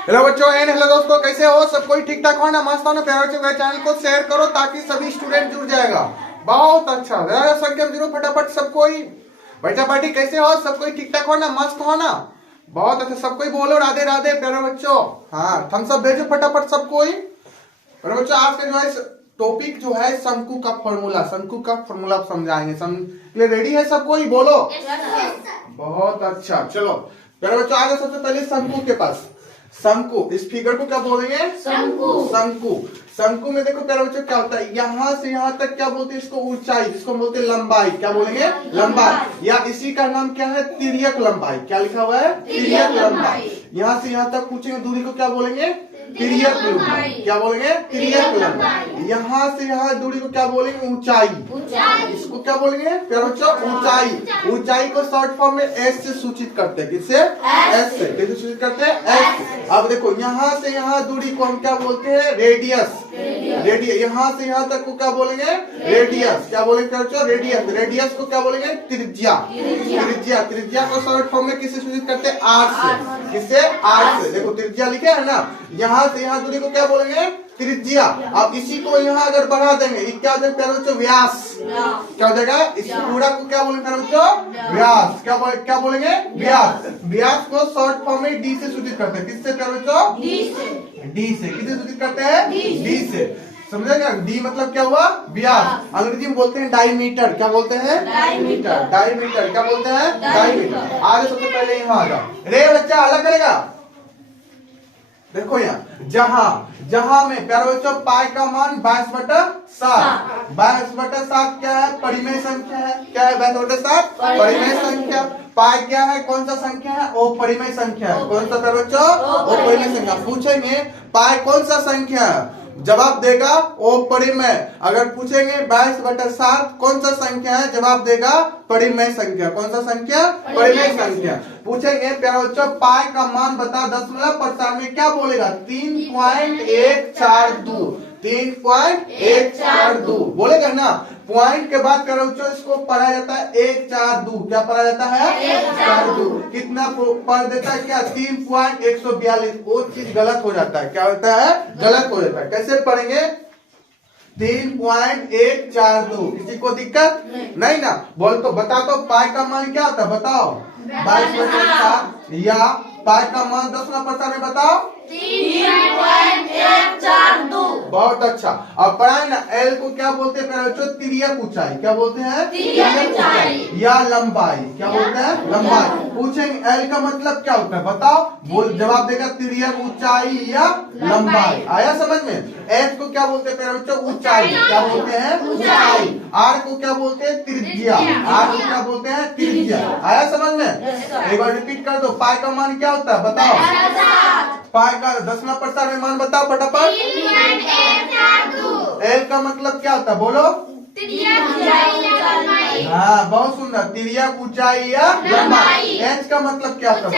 Hello बच्चों and hello दोस्तों, कैसे हो? सब कोई ठीक ठाक हो ना? मस्त हो ना? प्यारे बच्चों मेरे चैनल को शेयर करो ताकि सभी स्टूडेंट जुड़ जाएगा। बहुत अच्छा, संख्या जीरो फटाफट सब कोई। बैठा पार्टी कैसे हो? सब कोई ठीक ठाक हो ना? मस्त हो ना? बहुत अच्छा, सब कोई बोलो राधे राधे प्यारे बच्चों। हाँ, थम्स अप भेजो फटाफट सब कोई। प्यारे बच्चों आज का जो है टॉपिक जो है शंकु का फॉर्मूला, शंकु का फॉर्मूला समझाएंगे। रेडी है सब कोई? बोलो। बहुत अच्छा, चलो प्यारे बच्चों आगे सबसे पहले शंकु के पास। शंकु, इस फिगर को क्या बोलेंगे? शंकु। शंकु, शंकु में देखो प्यारे बच्चों क्या होता है, यहाँ से यहाँ तक क्या बोलते हैं इसको? ऊंचाई, जिसको बोलते हैं लंबाई। क्या बोलेंगे? लंबाई। या इसी का नाम क्या है? तिर्यक लंबाई। क्या लिखा हुआ है? तिर्यक लंबाई। यहाँ से यहाँ तक पूछेंगे दूरी को क्या बोलेंगे? तिर्यक लंबाई। क्या बोलेंगे? तिर्यक लंबाई। यहाँ से यहाँ दूरी को क्या बोलेंगे? ऊंचाई। इसको क्या बोलेंगे प्यारे बच्चों? ऊंचाई। ऊंचाई को शॉर्ट फॉर्म में एस से सूचित करते हैं। किससे? एस से। किससे सूचित करते हैं? एस। अब देखो यहाँ से यहाँ दूरी को हम क्या बोलते हैं? रेडियस। रेडियस, यहाँ से यहाँ तक को क्या बोलेंगे? रेडियस। क्या बोलेंगे प्यारे बच्चों? रेडियस। रेडियस को क्या बोलेंगे? त्रिज्या। त्रिज्या, त्रिज्या को शॉर्ट फॉर्म में किससे सूचित करते हैं? आर से। किससे? आर से। देखो त्रिज्या लिखे है ना, यहाँ से यहाँ दूरी को क्या बोलेंगे? त्रिज्या। अब इसी को यहाँ अगर बढ़ा देंगे, क्या हो जाएगा प्यारे बच्चों? व्यास। क्या हो जाएगा? इस पूरा को क्या बोलेंगे प्यारे बच्चों? व्यास। क्या बोलेंगे? व्यास। व्यास को शॉर्ट फॉर्म में डी से सूचित करते हैं। किससे प्यारे बच्चों? डी से। किससे सूचित करते हैं? डी से। समझेगा? डी मतलब क्या हुआ? व्यास। अंग्रेजी में बोलते हैं डायमीटर। क्या बोलते हैं? डायमीटर। डायमीटर क्या बोलते हैं? डायमीटर। आगे सबसे पहले यहाँ आ जाओ रे बच्चा, अलग करेगा। देखो यहाँ जहां में प्यारे बच्चों पाई का मान 22/7। 22/7 क्या है? परिमेय संख्या है। क्या है 22/7? परिमेय संख्या। पाई क्या है? कौन सा संख्या है? ओ परिमेय संख्या है। कौन सा प्यारे बच्चों? ओ परिमेय संख्या। पूछेंगे पाई कौन सा संख्या है, जवाब देगा ओ परिमेय। अगर पूछेंगे 22/7 कौन सा संख्या है, जवाब देगा परिमेय संख्या। कौन सा संख्या? परिमेय संख्या। पूछेंगे प्यारे बच्चों पाई का मान बता, दशमलव प्रसार में क्या बोलेगा? 3.142। 3.142 बोलेगा ना। पॉइंट के बाद प्यारे बच्चों इसको पढ़ा जाता है 142। क्या पढ़ा जाता है? 142। कितना पढ़ देता है? क्या? 3.142। वो चीज गलत हो जाता है। क्या होता है? गलत हो जाता है। कैसे पढ़ेंगे? 3.142। किसी को दिक्कत नहीं ना? बोल तो बता तो पाई का मान क्या होता है? बताओ। 22/7 या पाई का मान दशमलव प्रसार में बताओ। 3.142। बहुत अच्छा। अब पढ़ाए ना, एल को क्या बोलते हैं प्यारे बच्चों? तिर्यक ऊंचाई। क्या बोलते हैं? तिर्यक ऊंचाई या लंबाई। क्या बोलते हैं? लंबाई। पूछेंगे एल का मतलब क्या होता है? बताओ। बोल, जवाब देगा तिर्यक ऊंचाई या लंबाई। आया समझ में? एच को क्या बोलते हैं प्यारे बच्चों? ऊंचाई। क्या बोलते हैं? ऊंचाई। आर को क्या बोलते हैं? त्रिज्या। आर को क्या बोलते हैं? त्रिज्या। आया समझ में? एक बार रिपीट कर दो। पाई का मान क्या होता है? बताओ। पाई का दशमलव प्रसार में मान बताओ फटाफट। 3.142। एल का मतलब क्या होता है? बोलो। हाँ, बहुत सुंदर। तिर्यक ऊंचाई या लंबाई। एच का मतलब क्या होता है?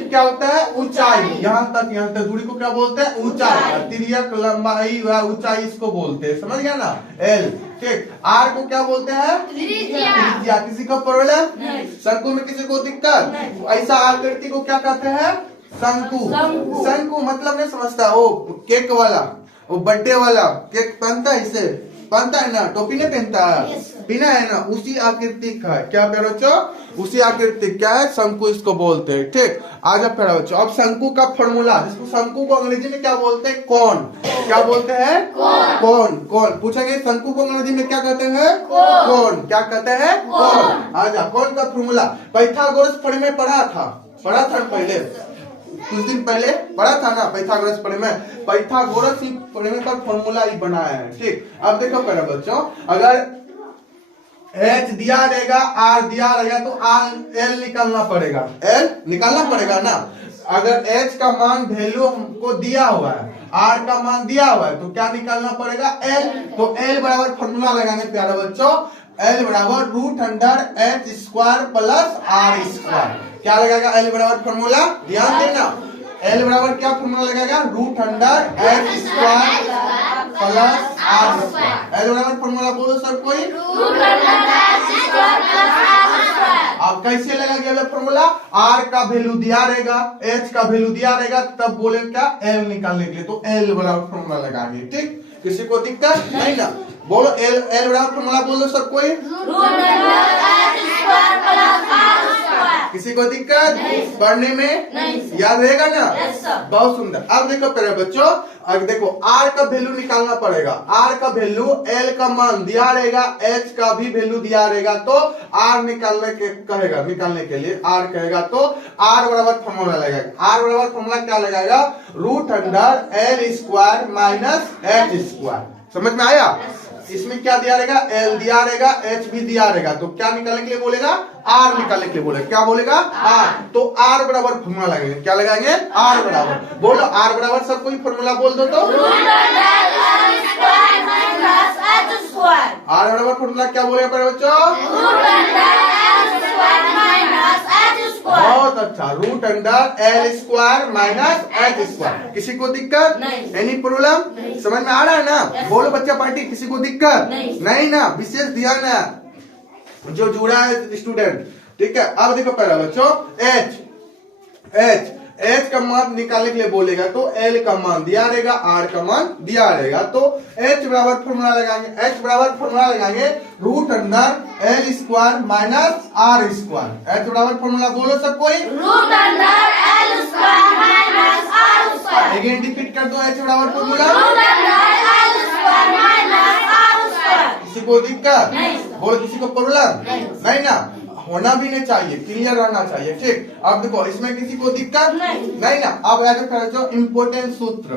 क्या होता है? ऊंचाई। यहाँ तक दूरी को क्या बोलते हैं? ऊंचाई। तिर्यक लंबाई व ऊंचाई इसको बोलते हैं। समझ गया ना? एल। ठीक। आर को क्या बोलते हैं? त्रिज्या। किसी को प्रॉब्लम? शंकु में किसी को दिक्कत? ऐसा आकृति को क्या कहते हैं? शंकु। शंकु मतलब नहीं समझता? वो केक वाला, वो बर्थडे वाला केक पहनता है, इसे पहनता है ना, टोपी नहीं पहनता है, पीना है ना, उसी आकृति का है। क्या प्यारे बच्चों? उसी आकृति क्या है? शंकु इसको बोलते हैं। ठीक। आजा प्यारे बच्चों, अब शंकु का फॉर्मूला, जिसको शंकु को अंग्रेजी में क्या बोलते हैं? कौन। क्या बोलते हैं? कौन। कौन पूछेंगे शंकु को अंग्रेजी में क्या कहते हैं? कौन। क्या कहते हैं? कौन। आजा, कौन का फॉर्मूला पाइथागोरस प्रमेय पढ़ा था पहले, कुछ दिन पहले पढ़ा था ना पाइथागोरस प्रमेय। पाइथागोरस ही प्रमेय का फॉर्मूला ही बनाया है। ठीक। अब देखो प्यारे बच्चों, अगर एच दिया रहेगा, आर दिया रहेगा तो आर एल निकालना पड़ेगा। एल निकालना पड़ेगा ना। अगर एच का मान वैल्यू हमको दिया हुआ है, आर का मान दिया हुआ है, तो क्या निकालना पड़ेगा? एल। तो एल बराबर फॉर्मूला लगाएंगे प्यारे बच्चों। एल बराबर √H² प्लस R²। क्या लगाएगा एल बराबर फॉर्मूला? ध्यान देना। एल बराबर क्या फॉर्मूला लगाएगा? √H² plus R²। एल बराबर फॉर्मूला बोलो सर कोई। √H² plus R²। अब कैसे लगेगा ये फॉर्मूला? आर का वैल्यू दिया रहेगा, एच का वैल्यू दिया रहेगा, तब बोले क्या एल निकालने के लिए तो एल बराबर फॉर्मूला लगाएंगे। ठीक, किसी को दिक्कत नहीं ना? बोलो एल एल बराबर फॉर्मूला बोल दो सब कोई। किसी को दिक्कत पढ़ने में याद रहेगा ना? बहुत सुंदर। अब देखो प्यारे बच्चों, अब देखो आर का वैल्यू निकालना पड़ेगा। आर का वैल्यू एल का मान दिया रहेगा, एच का भी वैल्यू दिया रहेगा, तो आर निकालने के कहेगा, निकालने के लिए आर कहेगा तो आर बराबर फॉर्मूला लगाएगा। आर बराबर फॉर्मूला क्या लगाएगा? Root under L square minus H square. समझ में आया? इसमें क्या दिया रहेगा? एल दिया रहेगा, एच भी दिया रहेगा, तो क्या निकालने के लिए बोलेगा? आर निकालने के लिए बोलेगा। क्या बोलेगा? आर। तो आर बराबर फॉर्मूला लगाएंगे। क्या लगाएंगे? आर बराबर। बोलो आर बराबर सब कोई फॉर्मूला बोल दो तो। आर बराबर फॉर्मूला क्या बोलेगा प्यारे बच्चों? बहुत अच्छा, root under L square minus H square. किसी को दिक्कत? Any problem? समझ में आ रहा है ना? बोलो बच्चा पार्टी, किसी को दिक्कत नहीं ना? विशेष ध्यान है जो जुड़ा है स्टूडेंट। ठीक है, अब देखो पहला बच्चों, एच एच एच का मान निकालने के लिए बोलेगा तो एल का मान दिया रहेगा, आर का मान दिया रहेगा, तो एच बराबर फॉर्मूला लगाएंगे। एच बराबर फॉर्मूला लगाएंगे root under L square minus R square. H बराबर फॉर्मूला बोलो सब कोई। Root under L square minus R square. Again repeat कर दो एच बराबर formula. Root under L square minus R square. किसी को दिक्कत? नहीं। बोलो किसी को प्रॉब्लम नहीं ना? होना भी नहीं चाहिए, क्लियर रहना चाहिए। ठीक, अब देखो इसमें किसी को दिक्कत नहीं ना? अब ऐसे कर जो इम्पोर्टेंट सूत्र,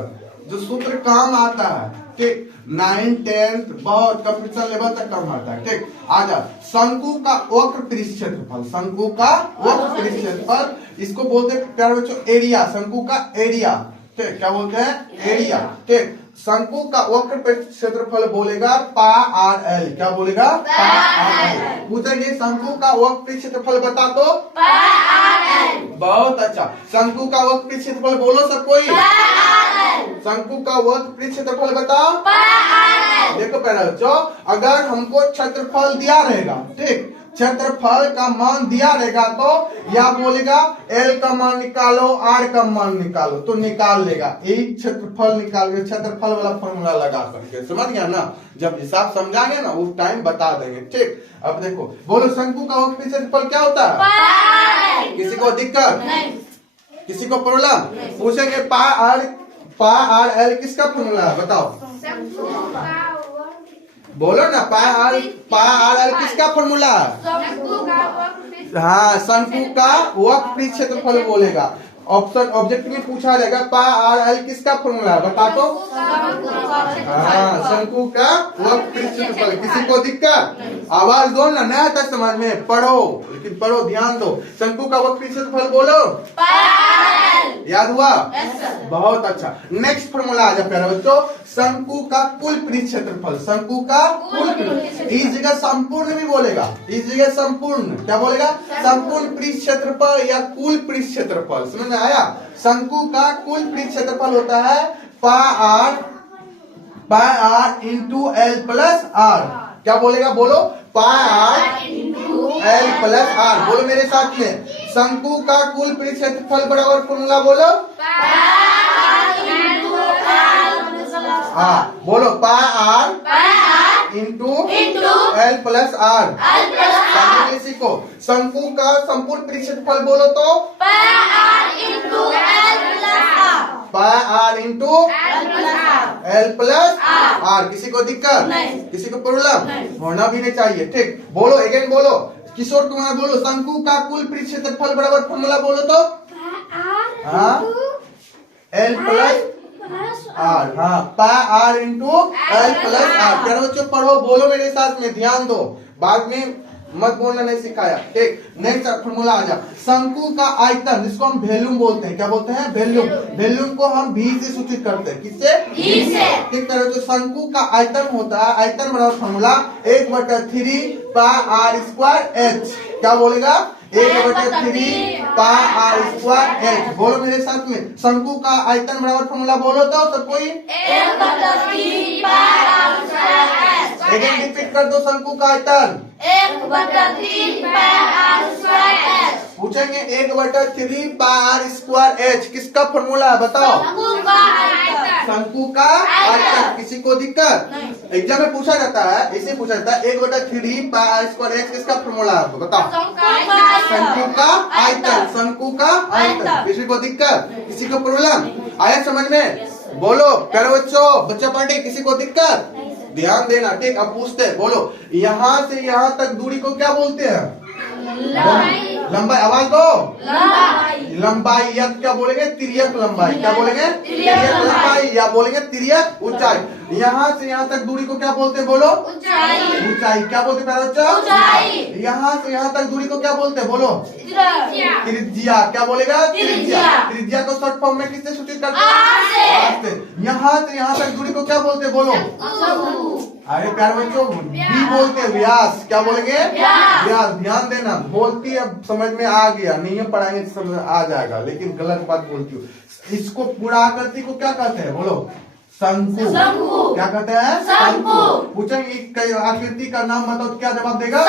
जो सूत्र काम आता है, ठीक, 9, 10 बहुत कंपटीशन लेवल तक काम आता है। ठीक, आजा शंकु का वक्र पृष्ठ क्षेत्रफल, शंकु का वक्र पृष्ठ क्षेत्रफल, इसको बोलते हैं प्यारे बच्चों एरिया, शंकु का एरिया। ठीक, क्या बोलते हैं? एरिया। ठीक, शंकु का वक्र क्षेत्रफल बोलेगा पा आर एल। क्या बोलेगा? पा आर एल। पूछेंगे शंकु का वक्र क्षेत्रफल बता दो। पा आर एल। बहुत अच्छा, शंकु का वक्र क्षेत्रफल बोलो सब कोई। पा आर एल। शंकु का वक्र क्षेत्रफल बताओ। पा आर एल। देखो पहले बच्चों, अगर हमको क्षेत्रफल दिया रहेगा, ठीक, क्षेत्रफल का मान दिया रहेगा तो या बोलेगा एल का मान निकालो, आर का मान निकालो, तो निकाल लेगा। एक क्षेत्रफल निकाल के क्षेत्रफल वाला फॉर्मूला लगा करके, समझ गया ना? जब हिसाब समझाएंगे ना उस टाइम बता देंगे। ठीक, अब देखो बोलो शंकु का वक्र क्षेत्रफल क्या होता है? पा आर एल। किसी को दिक्कत? नहीं। किसी को प्रॉब्लम? पूछेंगे पा आर एल किसका फॉर्मूला है बताओ। बोलो ना, पा आर एल किसका फॉर्मूला है? हाँ, शंकु का वक्र क्षेत्रफल बोलेगा। ऑप्शन ऑब्जेक्ट में पूछा जाएगा पा आर एल किसका फॉर्मूला है बता दो। हाँ, शंकु का वक्र क्षेत्रफल। किसी को दिक्कत? आवाज दो ना, नया था समझ में, पढ़ो लेकिन पढ़ो, ध्यान दो। शंकु का वक्र क्षेत्रफल बोलो। याद हुआ? बहुत अच्छा। नेक्स्ट फॉर्मूला आ जाए प्यारे बच्चों, शंकु का कुल पृष्ठ क्षेत्रफल। शंकु का कुल पृष्ठ, इस जगह संपूर्ण भी बोलेगा, इस जगह संपूर्ण क्या बोलेगा? संपूर्ण पृष्ठ क्षेत्रफल या कुल पृष्ठ क्षेत्रफल। समझ में आया? शंकु का कुल पृष्ठ क्षेत्रफल होता है पा R into L plus R. क्या बोलेगा? बोलो पा आर एल प्लस आर। बोलो मेरे साथ में, शंकु का कुल पृष्ठ क्षेत्रफल बराबर फॉर्मूला बोलो। हाँ, बोलो पा R into L plus R. सीखो शंकु का संपूर्ण पृष्ठ क्षेत्रफल बोलो तो पा R into L plus R. किसी को दिक्कत? किसी को प्रॉब्लम? होना भी नहीं चाहिए। ठीक, बोलो अगेन, बोलो किशोर कुमार, बोलो शंकु का कुल पृष्ठ क्षेत्रफल बराबर फॉर्मूला बोलो तो। हाँ, एल प्लस आर। हाँ, पा R into L plus R. क्या बच्चों पढ़ो, बोलो मेरे साथ में, ध्यान दो, बाद में मत बोलना नहीं सिखाया। ठीक, नेक्स्ट फॉर्मूला आ जा, शंकु का आयतन, जिसको हम वॉल्यूम बोलते हैं। क्या बोलते हैं? वॉल्यूम। वॉल्यूम को हम भी से सूचित करते हैं। किससे? भी से। ठीक तरह तो शंकु का आयतन होता है, आयतन बराबर फॉर्मूला 1/3 पा आर स्क्वायर एच। क्या बोलेगा? 1/3 पा आर स्क्वायर एच। बोलो मेरे साथ में, शंकु का आयतन बराबर फॉर्मूला बोलो तो सब कोई। 1/3 पा R square H. Again repeat कर दो, शंकु का आयतन 1/3 पा आर स्क्वायर पूछेंगे 1/3 पाई r स्क्वायर h किसका फॉर्मूला है बताओ? शंकु का आयतन। किसी को दिक्कत? एग्जाम में पूछा जाता है, इसे पूछा जाता है 1/3 पाई r स्क्वायर h किसका फॉर्मूला है आपको बताओ? शंकु का आयतन। शंकु का आयतन। किसी को दिक्कत? किसी को प्रॉब्लम आया समझ में? बोलो प्यारे बच्चों, बच्चा पार्टी किसी को दिक्कत? ध्यान देना, ठीक। अब पूछते हैं, बोलो यहाँ से यहाँ तक दूरी को क्या बोलते हैं? लंबाई। आवाज दो। लंबाई या क्या बोलेंगे? तिर्यक लंबाई। क्या बोलेंगे? तिर्यक लंबाई या बोलेंगे तिर्यक ऊंचाई। यहाँ से यहाँ तक दूरी को क्या बोलते हैं? बोलो ऊंचाई। क्या बोलते हैं प्यारे बच्चों? यहाँ से यहाँ तक दूरी को क्या बोलते हैं? बोलो त्रिज्या। क्या बोलेगा? त्रिज्या। त्रिज्या को शॉर्ट फॉर्म में किससे सूचित करते हैं? यहाँ से यहाँ तक दूरी को क्या बोलते हैं? बोलो। अरे प्यारे बच्चों, बी बोलते हैं व्यास। क्या बोलेंगे? व्यास। ध्यान देना, बोलती है समझ में आ गया, नहीं पढ़ाएंगे तो समझ आ जाएगा, लेकिन गलत बात बोलती हूँ। इसको पूरा आकृति को क्या कहते हैं? बोलो शंकु। क्या कहते हैं? शंकु। पूछेंगे आकृति का नाम बताओ, क्या जवाब देगा?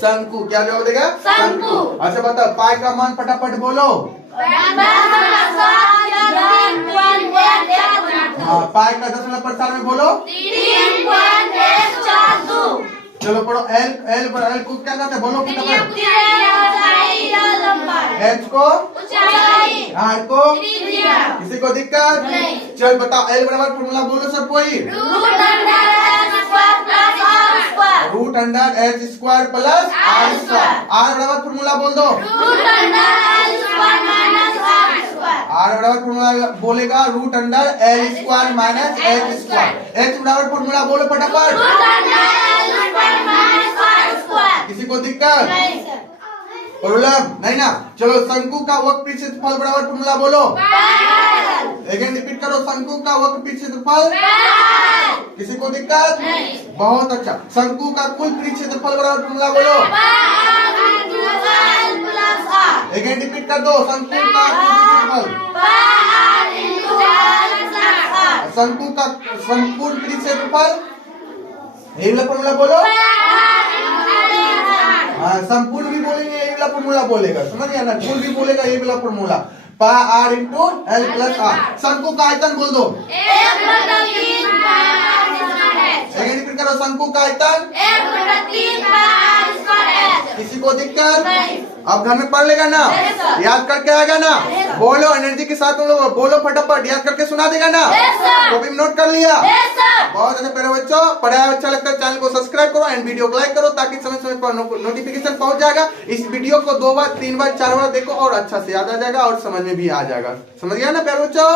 शंकु। क्या जवाब देगा? शंकु। अच्छा बताओ, पाई का मान फटाफट बोलो। हाँ, पाई का दशमलव प्रसार में बोलो। चलो पढ़ो। एल को क्या कहते हैं? बोलो फटाफट। एच को? आर को? किसी को दिक्कत? चल बताओ, एल बराबर फॉर्मूला बोलो सब कोई। Root under H square plus R square. R बराबर फॉर्मूला बोल दो। आर बराबर फॉर्मूला बोलेगा root under L square minus H square. H बराबर फॉर्मूला बोलो फटाफट। किसी को दिक्कत? प्रॉब्लम नहीं ना? चलो शंकु का वक्र क्षेत्रफल बराबर फॉर्मूला बोलो। अगेन रिपीट करो, शंकु का वक्र क्षेत्रफल। किसी को दिक्कत? बहुत अच्छा। शंकु का कुल क्षेत्रफल बराबर फॉर्मूला बोलो। अगेन रिपीट कर दो, शंकु का शंकु का संपूर्ण क्षेत्रफल ये वाला फॉर्मूला बोलो। हाँ, संपूर्ण भी बोलेंगे ये वाला फॉर्मूला बोलेगा, समझ गया ना? कुल भी बोलेगा ये वाला formula. Pi R into L plus R. शंकु का आयतन बोल दो। सेकंड रिपीट करो, शंकु का आयतन। किसी को दिक्कत? अब घर में पढ़ लेगा ना? याद करके आएगा ना? बोलो एनर्जी के साथ बोलो फटाफट, याद करके सुना देगा ना? कॉपी में नोट कर लिया? बहुत अच्छा प्यारे बच्चों, पढ़ाया अच्छा लगता है चैनल को सब्सक्राइब करो एंड वीडियो को लाइक करो, ताकि समय समय पर नोटिफिकेशन पहुंच जाएगा। इस वीडियो को 2 बार 3 बार 4 बार देखो और अच्छा से याद आ जाएगा और समझ में भी आ जाएगा। समझ गया ना प्यारे बच्चों?